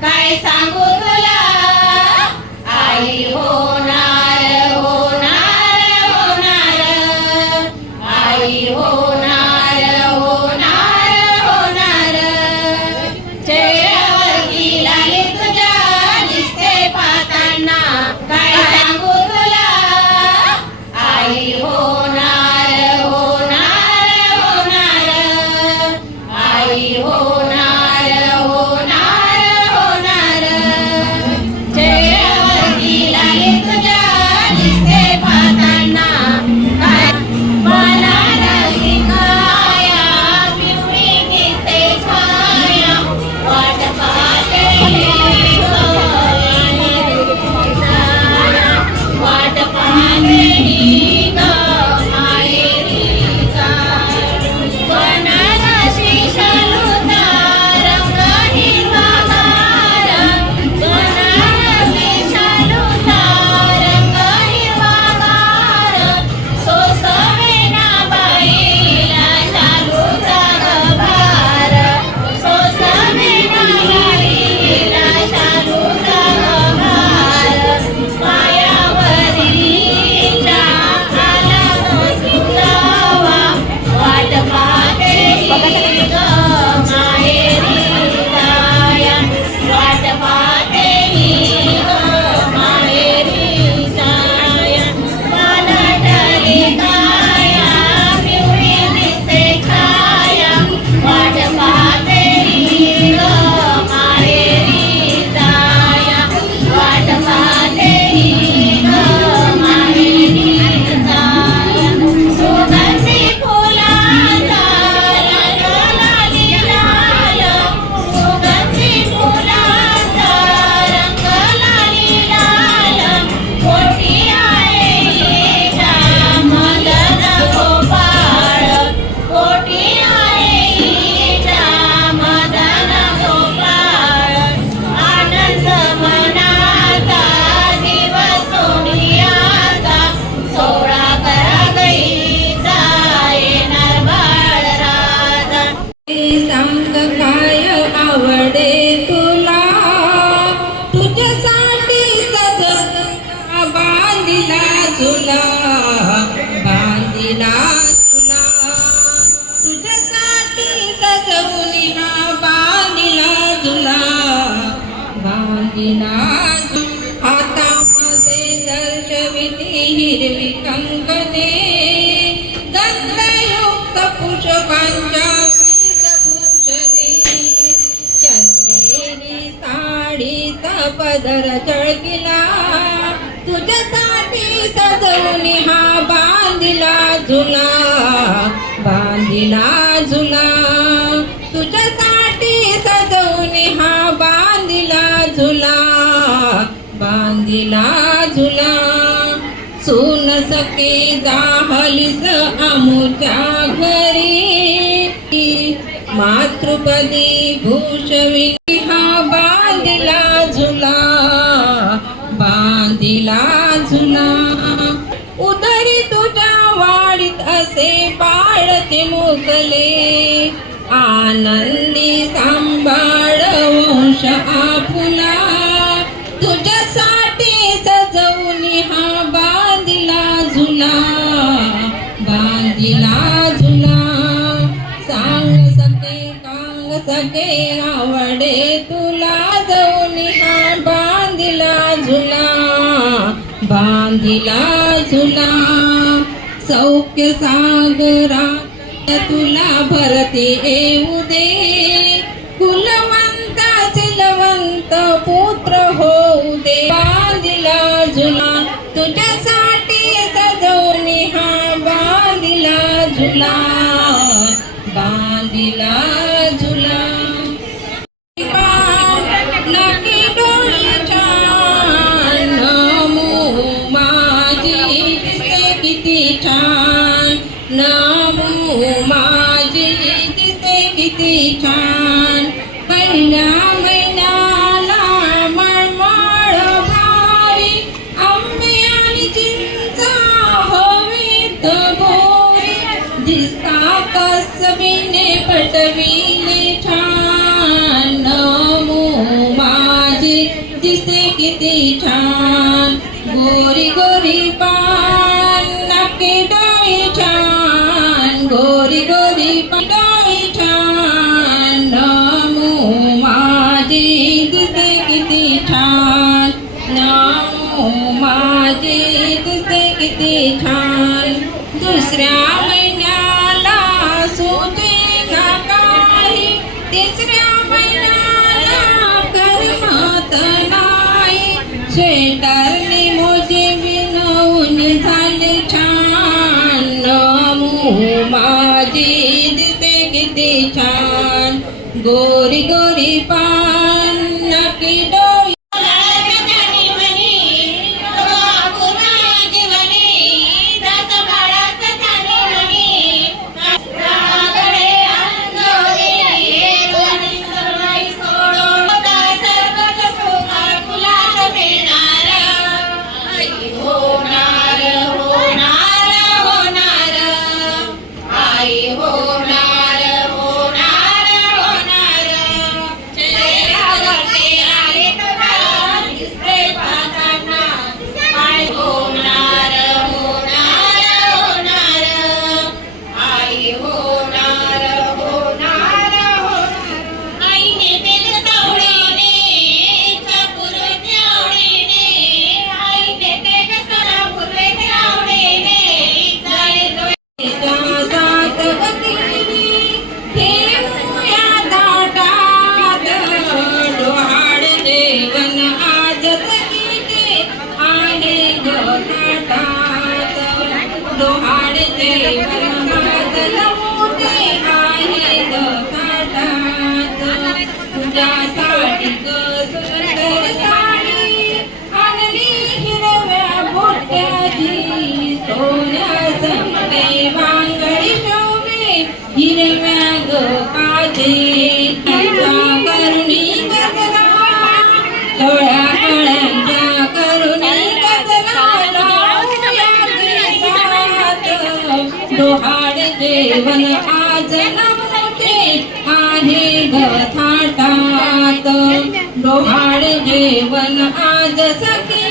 该三个 किती हिरवी कंकणे गंधयुक्त पुष्पांच्या गंधभूषणे साडीचा पदर चळकिला तुझ्यासाठी सजवून हा बा जाहलिस आमोच्या घरी. मातृपदी भूषवी हा बांधिला झुला बांधिला झुला. उदरी तुझ्या वाडीत असे पाळते मोकले. ते आवडे तुला हा बांधिला झुला. बांधिला झुला. सौख्य सागरा तुला भरती येऊ दे. कुलवंत चिलवंत पुत्र होऊ दे. बांधिला झुला तुझ्यासाठी जाऊन हा बांधिला झुला. कवीले छान नमो माझे जिसे किती छान गोरी गोरी पान नके डाळी छान गोरी गोरी डाळी छान नमो माझे जिसे किती छान नमो माझे जिसे તીસરા મહિનાના ઘરમાં તનાય શેટરને મોજે વિનોન થાલ છાન નમુમાં જીદ તે ગીતી છાન ગોરી ગોરી પા तुझ्यासाठी डोहाळ जेवण आज नमोते आहे ग थाटात. डोहाळ जेवण आज सखी